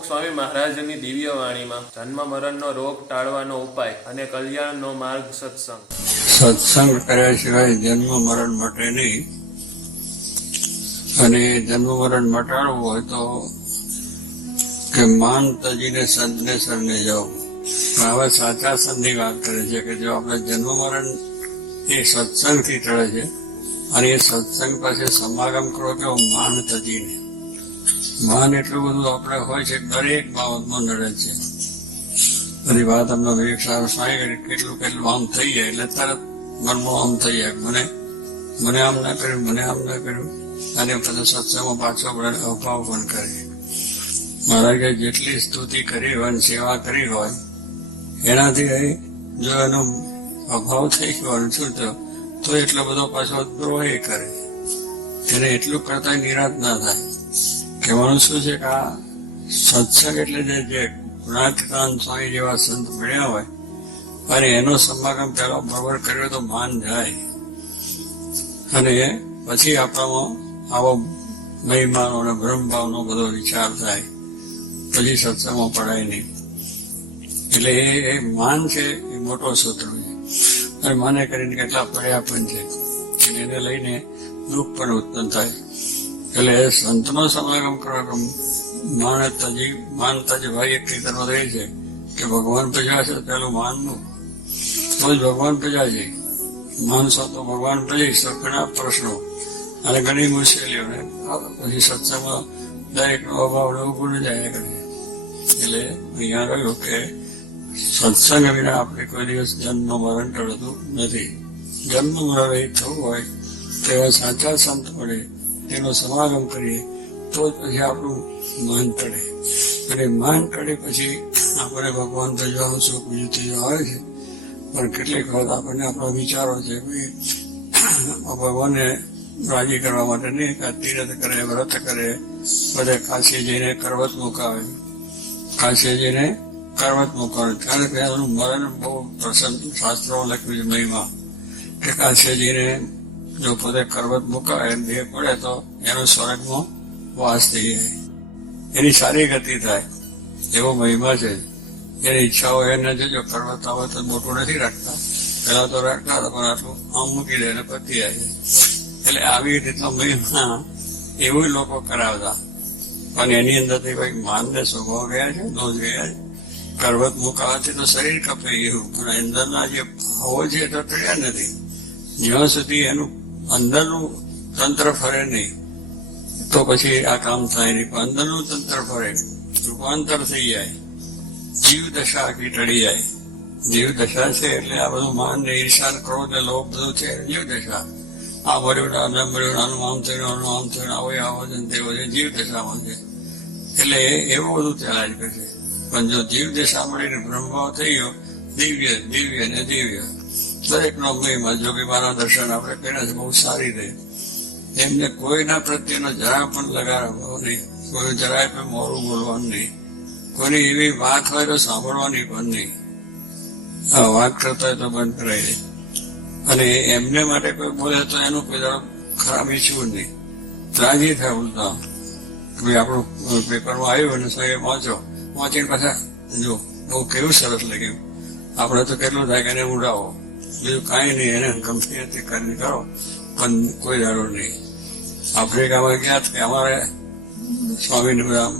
પ્રમુખ સ્વામી મહારાજની દિવ્ય વાણીમાં જન્મ મરણનો રોગ ટાળવાનો ઉપાય અને કલ્યાણનો માર્ગ સત્સંગ. સત્સંગ કર્યા સિવાય જન્મ મરણ માટે નહીં, અને જન્મ મરણ મટાડવું હોય તો કે માન તજીને સંતને શરણે જવું. હવે સાચા સંતની વાત કરે છે કે જો આપણે જન્મ મરણ એ સત્સંગથી ટળે છે, અને એ સત્સંગ પાસે સમાગમ કરો કે માન તજીને. માન એટલું બધું આપણે હોય છે, દરેક બાબતમાં નડે છે. બધી વાત અમને વિવેક સાહેબ સ્વામી કેટલું આમ થઈ જાય એટલે તરત મનમાં આમ થઈ જાય, મને આમ ના કર્યું, મને આમ ના કર્યું, અને પછી સત્સંગમાં પાછો અભાવ પણ કરે. મહારાજે જેટલી સ્તુતિ કરી હોય અને સેવા કરી હોય એનાથી જો એનો અભાવ થઈ ગયો શું થયો તો એટલો બધો પાછો દ્રોહ કરે. એને એટલું કરતા નિરાશ ના થાય. કહેવાનું શું છે કે આ સત્સંગ એટલે જે ગુણાતીતાનંદ સ્વામી જેવા સંત મળ્યા હોય અને એનો સમાગમ પેલો બરોબર કર્યો તો માન જાય, અને પછી આપણામાં આવો મહિમાનો અને બ્રહ્મભાવનો બધો વિચાર થાય, પછી સત્સંગમાં પડાય નહીં. એટલે એ માન છે એ મોટો શત્રુ છે, અને માને કરીને કેટલા પડ્યા પણ છે, એને લઈને દુઃખ પણ ઉત્પન્ન થાય. એટલે સંતનો સમાગમ કરવા માનતાજી ભાઈ એક કીર્તનમાં રહે છે કે ભગવાન પ્રજાશે પેલું માનવું, તો જ ભગવાન પ્રજા છે. માનશો તો ભગવાન પ્રજા ઘણા પ્રશ્નો અને ઘણી મુશ્કેલીઓ, પછી સત્સંગમાં દરેકનો અભાવ ઉભું જાય કરે. એટલે અહીંયા રહ્યું કે સત્સંગ વિના આપણે કોઈ દિવસ જન્મ મરણ ટળતું નથી. જન્મ મરણ એ થવું હોય તેવા સાચા સંત મળે, તેનો સમાગમ કરીએ તો જ પછી આપણું માન ટળે, અને માન ટળે પછી આપણે ભગવાન તજવાનું સુખ બીજું ત્રીજું આવે છે. પણ કેટલીક વખત આપણને આપણા વિચારો છે ભગવાનને રાજી કરવા માટે નહીં, તીરથ કરે, વ્રત કરે, બધે કાશી જઈને કરવત મુકાવે, કાશી જઈને કરવત મુકાવે. કારણ કે એનું મરણ બહુ પ્રસન્ન શાસ્ત્રોમાં લખ્યું છે મહિમા કે કાશી જઈને જો પોતે કરવત મુકાવે દેહ પડે તો એનો સ્વર્ગમાં વાસ થઈ જાય, એની સારી ગતિ થાય, એવો મહિમા છે. એની ઈચ્છા હોય એને જો કરવત આવે તો મોટું નથી રાખતા, પેલા તો રાખતા હતા પણ આટલું આમ મૂકી દે અને પતી આવે. એટલે આવી રીતનો મહિમા એવું લોકો કરાવતા, પણ એની અંદરથી કોઈ માનને સ્વભાવ ગયા છે, દોષ ગયા છે. કરવત મુકાવાથી તો શરીર કપે ગયું, પણ અંદરના જે ભાવો છે તો ટળ્યા નથી. જ્યાં સુધી એનું અંદરનું તંત્ર ફરે નહીં તો પછી આ કામ થાય નહીં. પણ અંદરનું તંત્ર ફરે, રૂપાંતર થઈ જાય, જીવ દશા આખી ટળી જાય. જીવ દશા છે એટલે આ બધું માન ને ઈર્ષા ને ક્રોધ ને લોભ બધું છે જીવ દશા. આ મળ્યું ન મળ્યું, આનું આમ થયું, આનું આમ થયું, આવો આવો છે તેવો છે, જીવ દશામાં છે. એટલે એવું બધું ચાલ્યા જ કરશે. પણ જો જીવ દશા મળીને બ્રહ્મભાવ થઈ ગયો, દિવ્ય દિવ્ય ને દિવ્ય દરેકનો મહિમા. જોગીમાના દર્શન આપણે કર્યા છે, બહુ સારી રહે. એમને કોઈના પ્રત્યેનો જરા પણ લગાડવો નહીં, કોઈ જરાય પણ મોડું બોલવાનું નહીં, કોઈની એવી વાત હોય તો સાંભળવાની પણ નહીં. વાત કરતા હોય તો બંધ કરાય. અને એમને માટે કોઈ બોલે તો એનું કોઈ ખરાબ ઈચ્છવું નહીં, રાજી થાય ઉલટા. ભાઈ આપણું પેપરમાં આવ્યું અને સાહેબ વાંચીને પાછા જો બહુ કેવું સરસ લાગ્યું. આપણે તો કેટલું થાય કે એને ઉડાવો, બીજું કાંઈ નહીં, એને ગમતી હતી કરીને કરો, પણ કોઈ દાડો નહીં. આફ્રિકામાં ગયા કે અમારે સ્વામીને બધા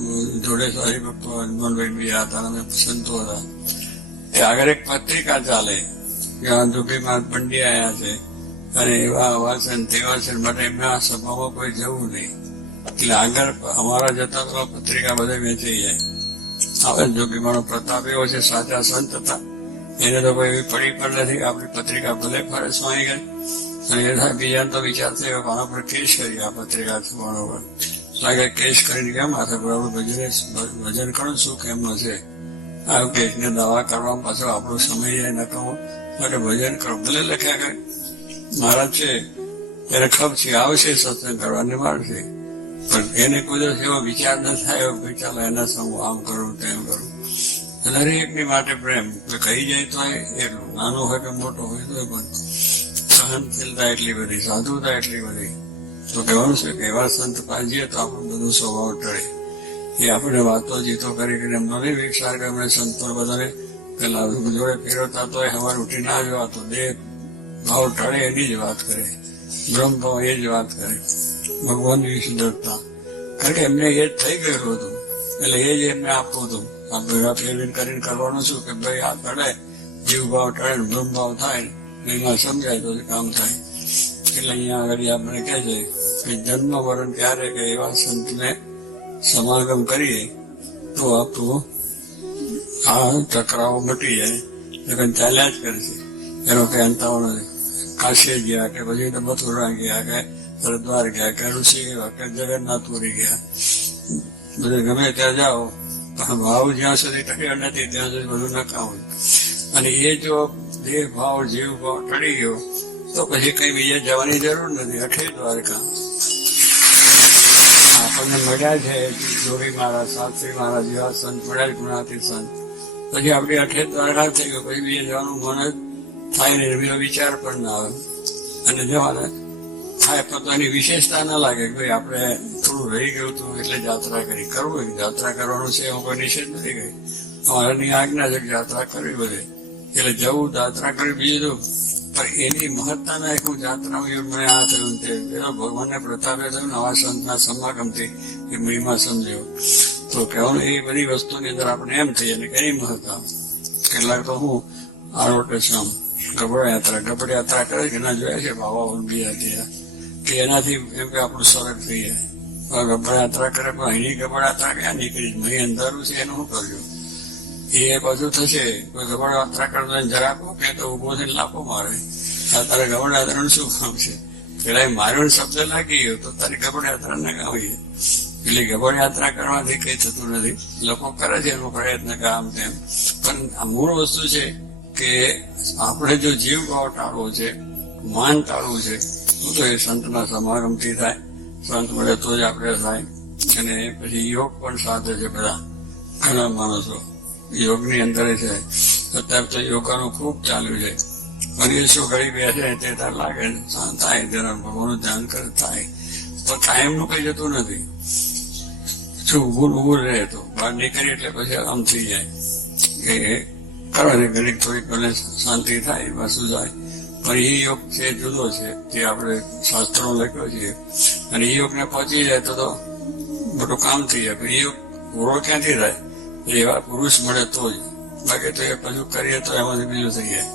જોડે સારી ભક્તો હનુમાનભાઈ બીજા હતા, અમે સંતો હતા. એ આગળ એક પત્રિકા ચાલે કે જોગીમાં પંડ્યા આવ્યા છે અને એવા આવા છે તેવા છે માટે એમના સભામાં કોઈ જવું નહીં. એટલે આગળ અમારા જતા તો પત્રિકા બધા વેચાઈ જાય. હવે જોગીમાનો પ્રતાપ એવો છે, સાચા સંત હતા, એને તો કોઈ એવી પડી પણ નથી. આપણી પત્રિકા ભલે ફરે સ્વામી ગઈ, અને એ બીજાને તો વિચાર થયો આના પર કેસ કરી આ પત્રિકા બરોબર લાગે, કેસ કરીને કેમ આ બરાબર ભજન કરો શું કેમનો છે આ કેસને દવા કરવામાં પાછો આપણો સમય જાય નકામો, માટે ભજન કરો. ભલે લખ્યા કરે મહારાજ છે એને ખબર છે આવશે સત્સંગ કરવાને મારશે, પણ એને કોઈ દિવસ એવો વિચાર ન થાય કે ચાલો એના સમૂહ આમ કરું તેમ કરું. દરેકની માટે પ્રેમ કહી જાય તો એટલું નાનું હોય કે મોટો હોય તો પણ સહનશીલતા એટલી બધી, સાધુતા એટલી બધી. તો કહેવાનું છે કે એવા સંત પાજીએ તો આપણું બધું સ્વભાવ ટળે. એ આપણે વાતો જીતો કરીને મને વિચાર કે અમને સંતો બધાને પેલા જોડે ફેરવતા તો સવાર ઉઠી ના જવા તો દેહ ભાવ ટળે એની જ વાત કરે, બ્રહ્મ ભાવ એ જ વાત કરે, ભગવાન વિશે ડરતા. કારણ કે એમને એ જ થઈ ગયેલું હતું એટલે એ જ એમને આપવું હતું. આ ભેગા ફેરવીને કરીને કરવાનું શું કે ભાઈ આ ટળે, જીવ ભાવ ટળે ને બ્રહ્મ ભાવ થાય ને એમાં સમજાય તો કામ થાય. એટલે અહીંયા આગળ આપણે કહે છે કે જન્મ મરણ ક્યારે કે એવા સંતને સમાગમ કરીએ તો આપણું આ ટકરાવો મટી જાય, ચાલ્યા જ કરશે. એનો કઈ અંતાવો નથી. કાશી ગયા કે પછી મથુરા ગયા કે હરિદ્વાર ગયા કે ઋષિ ગયા કે જગન્નાથપુરી ગયા, બધે ગમે ત્યાં જાઓ પણ ભાવ જ્યાં સુધી ટક્યો નથી ત્યાં સુધી બધું નકામ. અને એ જો દેહ ભાવ જીવ ભાવ ટળી ગયો તો પછી કઈ બીજે જવાની જરૂર નથી. અઠે દ્વારકા આપણને મળ્યા છે જોગી મહારાજ, શાસ્ત્રી મહારાજ જેવા સંત મળ્યા, ગુણાતી સંત. પછી આપણી અઠે દ્વારકા થઈ ગયો, પછી બીજે જવાનું મન જ થાય ને, બીજો વિચાર પણ ના આવે. અને જવાને થાય પોતાની વિશેષતા ના લાગે કે ભાઈ આપણે થોડું રહી ગયું હતું એટલે યાત્રા કરી. કરવું યાત્રા કરવાનું છે હું કોઈ નિષેધ નથી કરી, અમારાની આજ્ઞા છે કે યાત્રા કરવી બધે. એટલે જવું યાત્રા કરી બીજું પણ એની મહત્તાના એક યાત્રા મને આ થયું તે ભગવાનને પ્રતાપે થયું નવા સંતના સમાગમથી એ મહિમા સમજ્યો. તો કહેવાનું એ બધી વસ્તુની અંદર આપણે એમ થઈએ ને એની મહત્તા. કેટલાક તો હું આરોટેશમ ગબડ યાત્રા કરે કે ના જોયા છે બાબા બીજા કે એનાથી એમ કે આપણું સરળ થઈ જાય. ગબડ યાત્રા કરે પણ એની ગબડ યાત્રા ક્યાં નીકળી, મહી અંધારું છે એનું શું કર્યું એ બધું થશે. કોઈ ગબડ યાત્રા કરતા જરાક કે તો ઉભો થઈને લાફો મારે, તારે ગબડ યાત્રાનું શું કામ છે? પેલા માર્યો શબ્દ લાગી ગયો તો તારી ગબડ યાત્રા ના ગાવીએ. એટલે ગબડ યાત્રા કરવાથી કઈ થતું નથી. લોકો કરે છે એનો પ્રયત્ન કે આમ તેમ, પણ આ મૂળ વસ્તુ છે કે આપણે જો જીવ ભાવ ટાળવો છે, માન ટાળવું છે તો એ સંતના સમાગમથી થાય. સંત મળે તો જ આપણે થાય. અને પછી યોગ પણ સાથે છે બધા ઘણા માણસો યોગની અંદર છે. અત્યારે તો યોગાનું ખૂબ ચાલ્યું છે. પણ એ શું ઘડી બેસે તે તાર લાગે શાંત થાય, જરા ભગવાનનું ધ્યાન કરે થાય તો કાયમનું કઈ જતું નથી. શું ઉભું રહે તો બહાર નીકળી એટલે પછી આમ થઈ જાય કે કરો ને ઘડીક થોડીક મને શાંતિ થાય વસ્તુ જાય. પણ એ યોગ છે જુદો છે, જે આપણે શાસ્ત્રો લખ્યો છે. અને એ યોગને પહોંચી જાય તો મોટું કામ થઈ જાય. પણ એ યોગ પૂરો ક્યાંથી થાય? એવા પુરુષ મળે તો જ, બાકી તો એ બધું કરીએ તો એમાંથી બીજું થઈ જાય.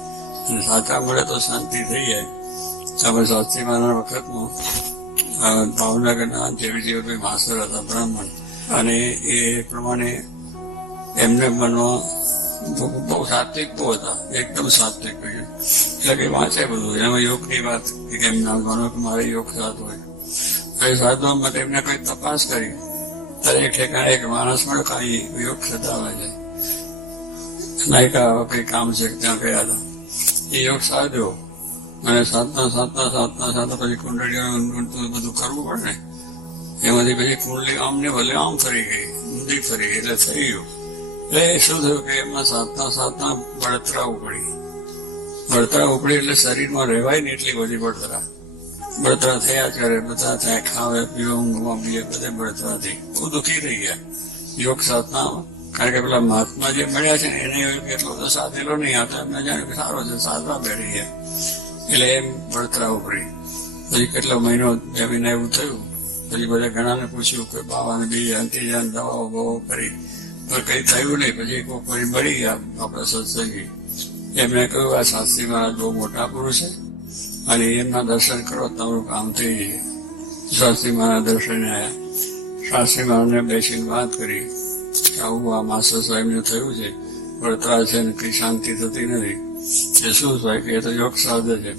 અને સાચા મળે તો શાંતિ થઈ જાય. આપણે શાસ્ત્રી મહારાજ વખતમાં ભાવનગરના જેવી માસ્ટર હતા બ્રાહ્મણ, અને એ પ્રમાણે એમને મનમાં બહુ સાત્વિક બહુ હતા, એકદમ સાત્વિક. એટલે કે વાંચે બધું એમાં યોગની વાત કેમ ના માનો કે મારે યોગ સાથ હોય. એ સાધવા માટે એમને કોઈ તપાસ કરી દરેક ઠેકાણે એક માણસ મળે કઈ યોગ સદાવા જાય. નાયકા કઈ કામ છે ત્યાં ગયા હતા, એ યોગ સાધ્યો અને સાધતા પછી કુંડળીઓ બધું કરવું પડે ને, એમાંથી પછી કુંડલી આમ ને ભલે આમ ફરી ગઈ, ઊંધી ફરી ગઈ, એટલે થઈ ગયું. એટલે શું થયું કે એમાં સાધતા બળતરા ઉપડી એટલે શરીરમાં રહેવાય ને એટલી બધી બળતરા થયા જ કરે. બધા ત્યાં ખાવે પીવે ઊંઘમાં પીએ બધે બળતરા થઈ બહુ દુઃખી થઈ ગયા યોગ સાધના. કારણ કે પેલા મહાત્મા જે મળ્યા છે ને એને એટલો તો સાધેલો નહીં, આ તો એમને જાણે કે સારો છે સાધવા બેઠી ગયા. એટલે એમ બળતરા ઉપડી. પછી કેટલો મહિનો જમીને એવું થયું. પછી બધા ઘણાને પૂછ્યું કે બાબાને બીજી અંતિજાન દવાઓ બહુ કરી પણ કઈ થયું નહીં. પછી કોઈ ફરી મળી ગયા આપણા સત્સંગી, એમને કહ્યું આ શાસ્ત્રી મહારાજ બહુ મોટા પુરુષ છે અને એમના દર્શન કરો તમારું કામ થઈ જાય. શાસ્ત્રી મહારાજ દર્શને આવ્યા. શાસ્ત્રી મહારાજને બેસીને વાત કરી કે આવું આ માસ્ટર સાહેબને થયું છે, બળતરા છે ને કઈ શાંતિ થતી નથી. એ શું થાય કે એ તો યોગ સાધે છે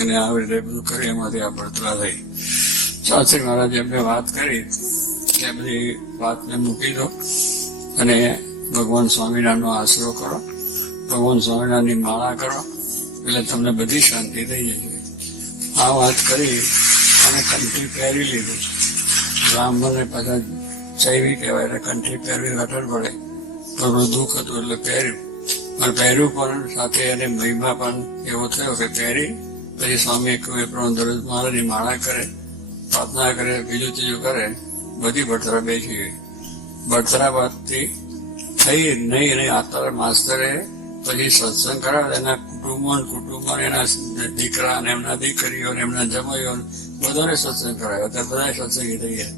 અને આવી રીતે બધું કરી એમાંથી આ બળતરા થઈ. શાસ્ત્રી મહારાજ એમને વાત કરી કે બધી વાતને મૂકી દો અને ભગવાન સ્વામિનારાયણનો આશરો કરો, ભગવાન સ્વામિનારાયણની માળા કરો એટલે તમને બધી શાંતિ થઈ જશે. આ વાત કરી અને કંઠી પહેરી લીધું. બ્રાહ્મણને પાછા ચૈવી કહેવાય એટલે કંઠી પહેરવી ઘટન પડે. થોડું દુઃખ હતું એટલે પહેર્યું, અને પહેર્યું પણ સાથે એને મહિમા પણ એવો થયો કે પહેરી પછી સ્વામી કહ્યું એ પ્રમાણે દરરોજ મહારાજની માળા કરે, પ્રાર્થના કરે, બીજું ત્રીજું કરે, બધી બળતરા બેસી ગઈ. બળતરાથી થઈ નહીં અને અત્યારે માસ્તરે પછી સત્સંગ કરાવે એના કુટુંબો એના દીકરા અને એમના દીકરીઓ ને એમના જમાઈઓ બધાને સત્સંગ કરાવ્યો. અત્યારે બધા સત્સંગી થઈ ગયા.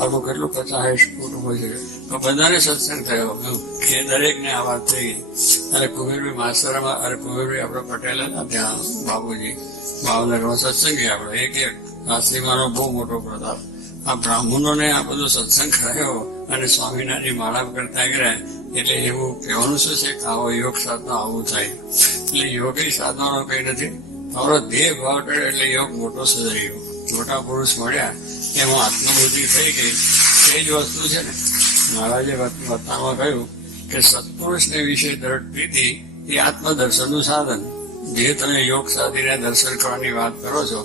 આપણું કેટલું 50 કુટુંબો છે તો બધાને સત્સંગ થયો કે દરેક ને આ વાત થઈ. અને કુબેરભાઈ માસ્તરમાં અરે કુબેરભાઈ આપડે પટેલ હતા ત્યાં બાબુજી ભાવનગરમાં સત્સંગી આપડે એક આશ્રીમાનો બહુ મોટો પ્રતાપ. આ બ્રાહ્મણોને આ બધો સત્સંગ કરાયો અને સ્વામિનારાયણની માળા કરતા ગયા. એટલે એવું કહેવાનું શું છે કે આવો યોગ સાધના આવું થાય. એટલે યોગી સાધવાનો કઈ નથી. તમારો દેહ ભાવ ટળ્યો એટલે યોગ મોટો સજાયો. મોટા પુરુષ મળ્યા એમાં આત્મબુદ્ધિ થઈ ગઈ. તે જ વસ્તુ છે ને મહારાજે વાર્તામાં કહ્યું કે સત્પુરુષને વિશે દ્રઢ પ્રીતિ એ આત્મદર્શનનું સાધન. જે તમે યોગ સાધીને દર્શન કરવાની વાત કરો છો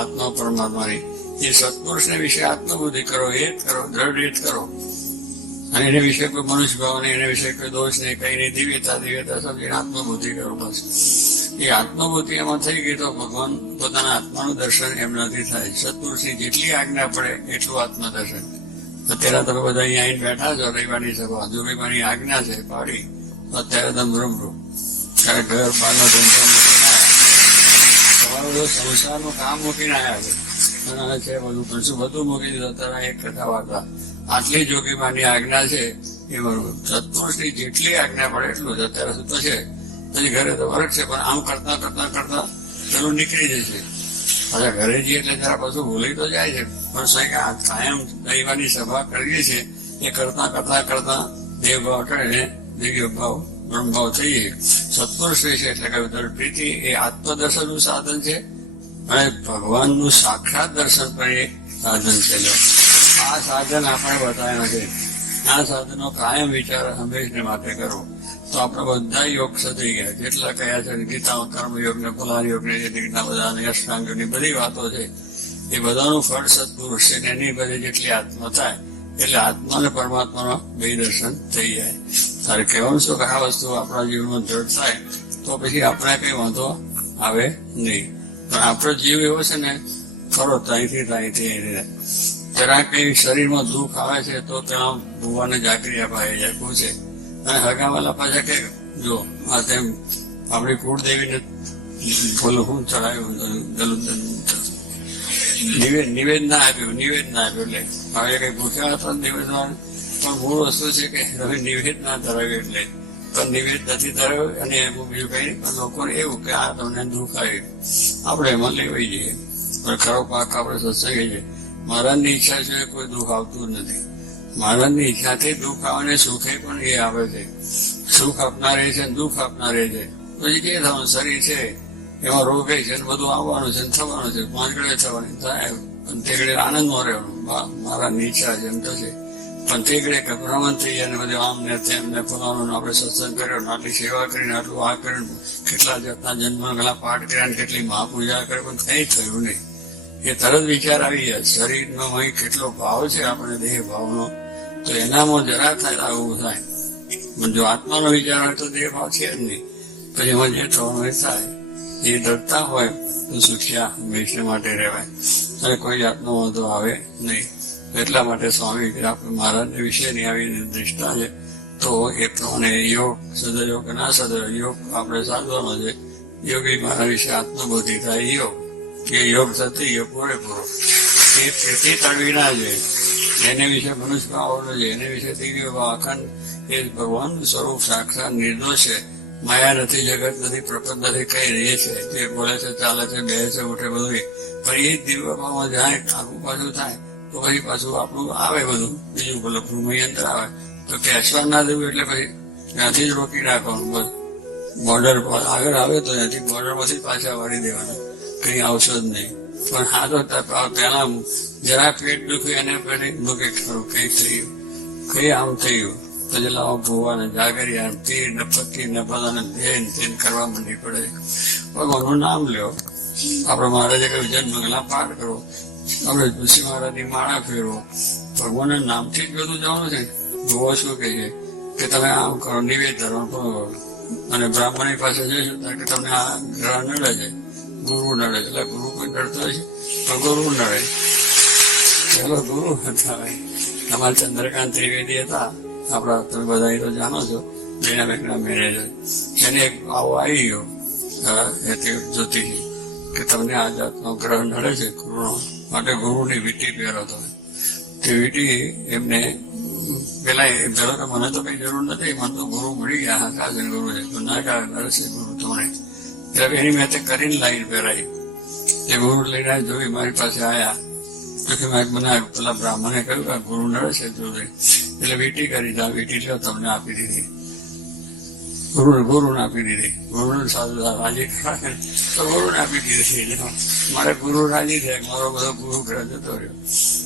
આત્મા પરમાત્માની, એ સત્પુરુષને વિશે આત્મબુદ્ધિ કરો, એ જ કરો, દ્રઢ એ જ કરો. અને એને વિશે કોઈ મનુષ્ય ભાવ નહીં, એને વિશે કોઈ દોષ નહીં, કઈ નહીં, દિવ્યતા સમજીને આત્મબુદ્ધિ કરો બસ. એ આત્મબુદ્ધિ એમાં થઈ ગઈ તો ભગવાન પોતાના આત્માનું દર્શન એમનાથી થાય. સત્પુરુષની જેટલી આજ્ઞા પડે એટલું આત્મદર્શન. અત્યારે તમે બધા અહીંયા આવીને બેઠા છો રવિવારની સભા, જો રવિવારની આજ્ઞા છે પાડી અત્યારે તમે રમરો ત્યારે ઘર બહારનો ધંધો મૂકીને આવ્યા, તમારું બધું સંસારનું કામ મૂકીને આવ્યા છે બધું કરશું બધું મૂકી દીધું. અત્યારે એક કથા વાર્તા આટલી જોગીમાની આજ્ઞા છે એ બરોબર. સત્પુરુષની જેટલી આજ્ઞા પડે એટલું જ. અત્યારે તો છે પછી ઘરે તો વર્ક છે પણ આમ કરતા કરતા કરતા પેલું નીકળી જશે. પાછા ઘરે જઈએ એટલે જરા પાછું ભૂલી તો જાય છે પણ સાહેબ કાયમ રવિવારની સભા કરીએ છીએ એ કરતા કરતા કરતા દેવભાવ ટળે દિવ્ય ભાવ બ્રહ્મભાવ થઈએ. સત્પુરુષ વિશે એટલે કહ્યું દ્રઢ પ્રીતિ એ આત્મદર્શનનું સાધન છે અને ભગવાનનું સાક્ષાત દર્શન પણ એ સાધન છે. આ સાધન આપણે બતાવ્યા નથી. આ સાધનો કાયમ વિચાર હંમેશને માટે કરો તો આપણે બધા યોગ સધી ગયા. જેટલા કયા છે ગીતામાં કર્મયોગ ને ફલાન યોગ ને રીતના બધા અષ્ટાંગ ની બધી વાતો છે એ બધાનું ફળ સત્પુરુષ છે. એની બધી જેટલી આત્મા થાય એટલે આત્મા અને પરમાત્માનો બે દર્શન થઈ જાય. તારે કહેવાનું શું કે આ વસ્તુ આપણા જીવનમાં દ્રઢ થાય તો પછી આપણે કઈ વાંધો આવે નહીં. પણ આપણો જીવ એવો છે ને ખરો ત્યાંથી જરા કઈ શરીરમાં દુઃખ આવે છે તો ત્યાં ભૂવાને જાગરી અપાઈ જાય પૂછે. અને હગાવાલા પાછા કે જો આ તેમ આપણી કુળદેવીને બોલો હું ચડાયું નિવેદ ના આપ્યું એટલે હવે કઈ ભૂખ્યા હતા નિવેદન પણ મૂળ વસ્તુ છે કે હવે નિવેદ ના ધરાવ્યું એટલે પણ નિવેદ નથી ધરાવ્યું અને એનું બીજું કઈ નહીં. પણ લોકોને એવું કે આ તમને દુઃખ આવ્યું આપણે એમાં લેવાઈ જઈએ. પણ ખરો પાક આપણે સત્સંગી છે. મહારાજની ઈચ્છા છે કોઈ દુઃખ આવતું નથી. મહારાજની ઈચ્છાથી દુઃખ આવે ને સુખે પણ એ આવે છે. સુખ આપનારે છે દુઃખ આપનારે છે. પછી જે થવાનું શરીર છે એમાં રોગ છે ને બધું આવવાનું છે થવાનું છે. પાંચગળે થવાની થાય પણ તે ઘડે આનંદમાં રહેવાનું. મહારાજની ઈચ્છા છે એમ થશે. પણ તે ઘડે ગભરામણ થઈ જાય ને બધું આમ ને તેમને ફલાવાનું આપણે સત્સંગ કર્યો આટલી સેવા કરીને આટલું આ કર્યું કેટલા જાતના જન્મ ઘણા પાઠ કર્યા ને કેટલી મહાપૂજા કરી પણ કઈ થયું નહીં. એ તરત વિચાર આવી જાય શરીરનો અહીં કેટલો ભાવ છે આપણે દેહ ભાવનો તો એનામાં જરા થાય આવું થાય. જો આત્માનો વિચાર હોય તો દેહ ભાવ છે જ નહીં. પછી એમાં જે થવાનું એ થાય. એ ડરતા હોય તો સુખ્યા હંમેશા માટે રહેવાય અને કોઈ જાતનો વાંધો આવે નહીં. એટલા માટે સ્વામી આપણે મહારાજને વિશેની આવી નિર્દિષ્ટતા છે તો એ પ્રમાણે યોગ સદયોગ કે ના સદયોગ યોગ આપણે સાધવાનો છે. યોગી મારા વિશે આત્મબોધી થાય યોગ કે યોગ થતી યોગ પૂરેપૂરો એ પ્રીતિ તળવી ના જોઈએ. એને વિશે મનુષ્ય ભાવ આવડવો જોઈએ. એને વિશે દિવ્ય ભાવ અખંડ એ ભગવાનનું સ્વરૂપ સાક્ષાત નિર્દોષ છે. માયા નથી જગત નથી પ્રપંચ નથી કઈ રહે છે જે બોલે છે ચાલે છે બે છે ઉઠે બધું પણ એ દિવ્ય ભાવમાં જાય આગુ પાછું થાય તો પછી પાછું આપણું આવે બધું બીજું બોલો ભૂમિયંત્ર આવે તો કેશવા ના દેવું એટલે પછી ત્યાંથી જ રોકી રાખવાનું. બસ બોર્ડર આગળ આવે તો ત્યાંથી બોર્ડર માંથી પાછા વાળી દેવાના કઈ આવશો જ નહીં. પણ હા તો પેલા જરા પેટ દુખ્યું એને પેલી મૂકે ખરું કઈ થયું કઈ આમ થયું પછી લાવો ભૂવાને જાગરિયા તીર ને પત્તી ને બધાને ધ્યેન તેન કરવા માંડી પડે. ભગવાનનું નામ લ્યો. આપડે મહારાજે કહ્યું જન્મગલા પાઠ કરો. આપણે તુલસી મહારાજની માળા ફેરવો. ભગવાનના નામથી જ બધું જવાનું છે. ભૂવો શું કહે છે કે તમે આમ કરો નિવેદ ધરવાનું અને બ્રાહ્મણની પાસે જઈશું કે તમને આ ગ્રહ નડે છે ગુરુ નડે એટલે ગુરુ કોઈ નડતો હોય છે પણ ગુરુ નડે પેલો ગુરુ હતા અમારા ચંદ્રકાંત ત્રિવેદી હતા, આપણા તમે બધા એ તો જાણો છો, બેના બેંકના મેનેજર. એને એક આવો આવી ગયો જ્યોતિષી કે તમને આ જાતનો ગ્રહ નડે છે ગુરુનો, માટે ગુરુની વીંટી પહેરો તમે. તે વીંટી એમને પેલા તો મને તો કઈ જરૂર નથી, મને તો ગુરુ મળી ગયા, હા કાજન ગુરુ છે, તો ના કા નડશે ગુરુ તમને. એટલે એની મેં તે કરીને લાઈન પહેરાઈ. એ ગુરુ લઈને જોઈ મારી પાસે આવ્યા, તો મેં મને પેલા બ્રાહ્મણે કહ્યું કે ગુરુ નડે છે જોઈ, એટલે વીંટી કરી દા, વીંટી લ્યો તમને આપી દીધી. ગુરુને આપી દીધી. ગુરુને સાધુ રાજી કરાવે તો ગુરુને આપી દીધી. મારે ગુરુ રાજી થયા, મારો બધો ગુરુ ગ્રહ જતો રહ્યો.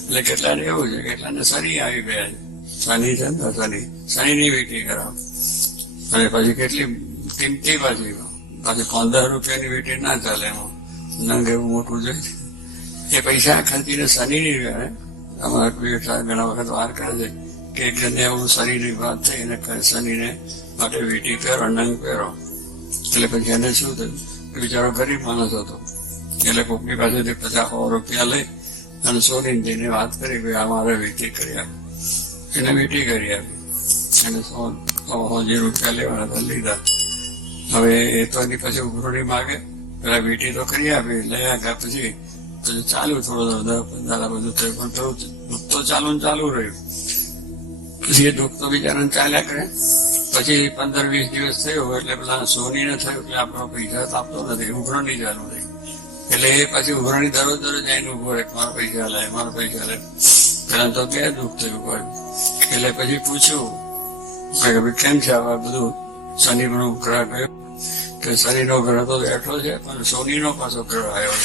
એટલે કેટલાને એવું છે, કેટલાને શનિ આવી ગયા છે. શનિ છે ને શનિની વીંટી કરાવ. અને પછી કેટલી કિંમતી પાછી 15 રૂપિયાની વીંટી ના ચાલે, એમાં નંગ એવું મોટું જોઈએ. એ પૈસા ખર્ચીને શનિની અમારા ઘણા વખત વાર કરે છે કે એક જણને એવું શનિની વાત થઈ અને શનિને માટે વીંટી પહેરો, નંગ પહેરો. એટલે પછી એને શું થયું, બિચારો ગરીબ માણસ હતો, એટલે કોકની પાસેથી 50 રૂપિયા લઈ અને સોની જઈને વાત કરી કે અમારે વીંટી કરી આપી. એને વીંટી કરી આપી. એને 100 રૂપિયા લેવાના હતા, લીધા. હવે એ તો એની પછી ઉઘરોણી માગે, પેલા વીંટી તો કરી આપી, લઈ આવ્યા. પછી ચાલુ થોડો 10-15 બધું થયું, પણ થોડું દુઃખ તો ચાલુ રહ્યું. પછી એ દુઃખ તો બિચારાને ચાલ્યા કરે. પછી 15-20 દિવસ થયો એટલે પેલા સોનીને થયું કે આપણો પૈસા આપતો નથી, ઉઘરણી ચાલુ થઈ. એટલે એ પછી ઉઘરણી દરરોજ જઈને ઉભો રહે, મારો પૈસા લે, મારો પૈસા લે. પેલા તો બે દુઃખ થયું પડ્યું. એટલે પછી પૂછ્યું કે કેમ છે આ બધું, શનિનો ગ્રહ ગયો કે શનિનો ગ્રહ તો બેઠો છે પણ સોનીનો પાછો ગ્રહ આવ્યો.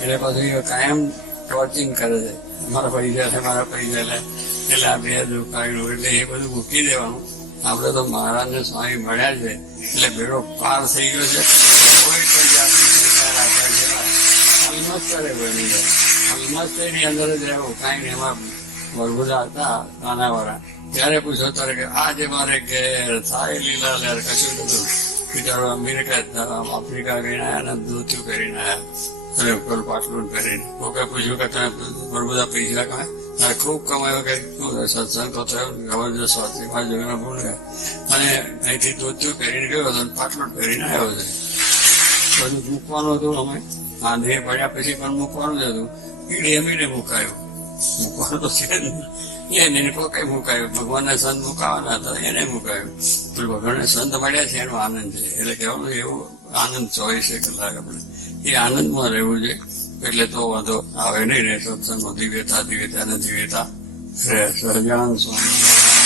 એટલે પછી કાયમ ટોર્ચિંગ કરે છે, મારા પૈસા લે, મારા પૈસા લે. એટલે આ બે દુઃખ આવ્યું. એટલે એ બધું મૂકી દેવાનું. આપડે તો મહારાજને સ્વામી મળ્યા છે એટલે બેડો પાર થઈ ગયો છે. કોઈ પણ જાતની બની જાય ની અંદર જ રહેવું. કાંઈ એમાં વરગુદા હતા નાના વાળા, ત્યારે પૂછો તારે કે આજે મારે ઘેર થાય લીલા લહેર કશું બધું. બિચારો અમેરિકા આફ્રિકા ગઈને આવ્યા ને ધોત્યું કરીને આવ્યા અને ઉપર પાટલું પહેરીને. કોકે પૂછ્યું કે તમે બધા પૈસા કમાય, ખૂબ કમાયો કે સત્સંગ તો થયો જબરજસ્ત વાતમાં જોઈને ભૂલ ગયા. અને અહીંથી ધોત્યું પહેરીને ગયો હતો અને પાટલું પહેરીને આવ્યો છે. બધું મૂકવાનું હતું, અમે આંધે પડ્યા પછી પણ મૂકવાનું જ હતું. ઈડી અમીને મુકાયું, મૂકવાનું તો છે એને પોકે મુકાયું. ભગવાનના સંત મુકાવાના હતા એને મુકાયું. ભગવાનને સંત મળ્યા છે એનો આનંદ છે. એટલે કહેવાનું એવું આનંદ 24 કલાક આપણે એ આનંદમાં રહેવું છે. એટલે તો વાંધો આવે નહીં ને સત્સંગમાં દિવ્યતા ને દિવ્યતા રહે. સહજાનંદ સ્વામી.